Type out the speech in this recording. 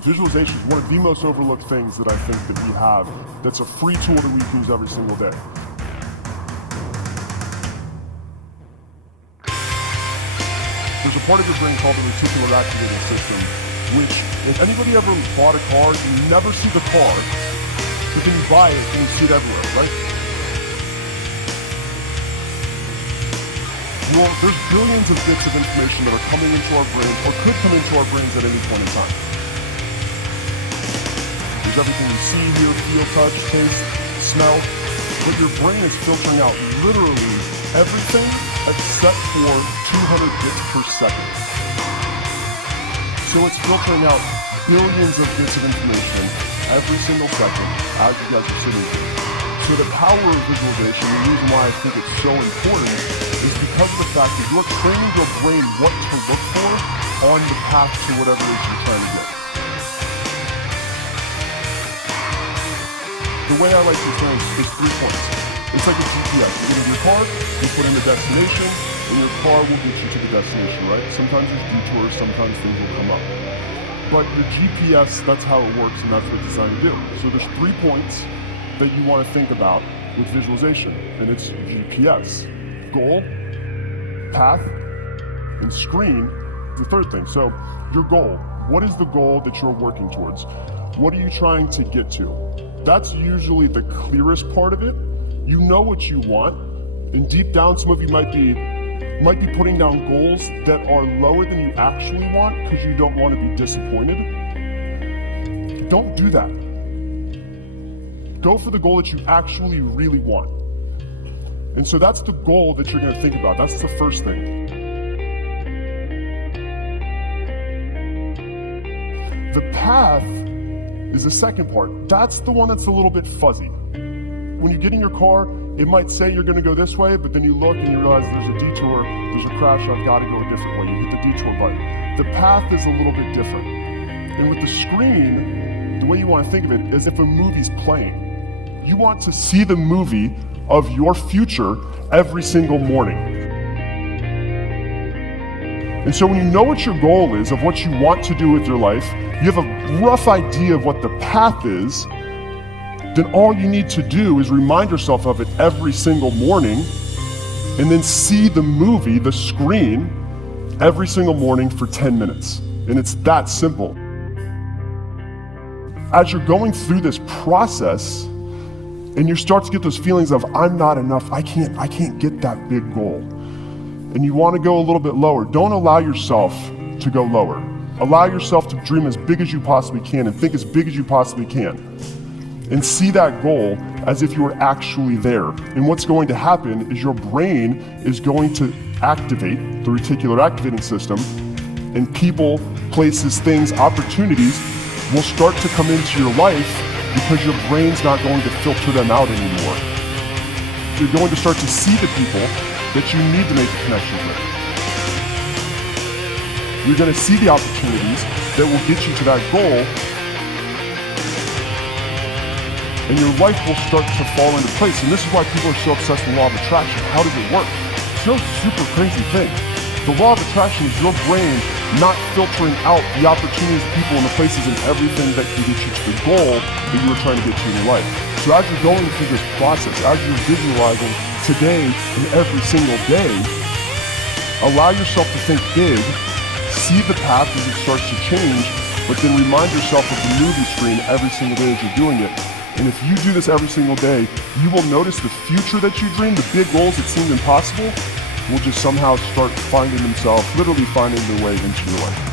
Visualization is one of the most overlooked things that I think that we have that's a free tool that we use every single day. There's a part of your brain called the reticular activating system, which, if anybody ever bought a car, you never see the car, but then you buy it and you see it everywhere, right? Well, there's billions of bits of information that are coming into our brain, or could come into our brains at any point in time. There's everything you see, hear, feel, touch, taste, smell, but your brain is filtering out literally everything except for 200 bits per second. So it's filtering out billions of bits of information every single second as you guys are sitting here. So the power of visualization, the reason why I think it's so important, is because of the fact that you're training your brain what to look for on the path to whatever it is you're trying to get. The way I like to train is 3 points. It's like a GPS. You get in your car, you put in the destination, and your car will get you to the destination, right? Sometimes there's detours, sometimes things will come up. But your GPS, that's how it works, and that's what it's designed to do. So there's 3 points that you want to think about with visualization, and it's GPS. Goal, path, and screen is the third thing. So your goal, what is the goal that you're working towards? What are you trying to get to? That's usually the clearest part of it. You know what you want, and deep down some of you might be putting down goals that are lower than you actually want because you don't want to be disappointed. Don't do that. Go for the goal that you actually really want. And so that's the goal that you're going to think about. That's the first thing. The path is the second part. That's the one that's a little bit fuzzy. When you get in your car, it might say you're going to go this way, but then you look and you realize there's a detour, there's a crash, I've got to go a different way. You hit the detour button. The path is a little bit different. And with the screen, the way you want to think of it is if a movie's playing. You want to see the movie of your future every single morning. And so when you know what your goal is, of what you want to do with your life, you have a rough idea of what the path is, then all you need to do is remind yourself of it every single morning and then see the movie, the screen, every single morning for 10 minutes. And it's that simple. As you're going through this process and you start to get those feelings of, I'm not enough, I can't get that big goal. And you want to go a little bit lower. Don't allow yourself to go lower. Allow yourself to dream as big as you possibly can and think as big as you possibly can. And see that goal as if you were actually there. And what's going to happen is your brain is going to activate the reticular activating system, and people, places, things, opportunities will start to come into your life because your brain's not going to filter them out anymore. You're going to start to see the people that you need to make a connection with. You're going to see the opportunities that will get you to that goal, and your life will start to fall into place. And this is why people are so obsessed with the law of attraction. How does it work? It's no super crazy thing. The law of attraction is your brain not filtering out the opportunities, people, and the places and everything that can get you to the goal that you were trying to get to in your life. So as you're going through this process, as you're visualizing today and every single day, allow yourself to think big, see the path as it starts to change, but then remind yourself of the movie screen every single day as you're doing it. And if you do this every single day, you will notice the future that you dream, the big goals that seemed impossible, will just somehow start finding themselves, literally finding their way into your life.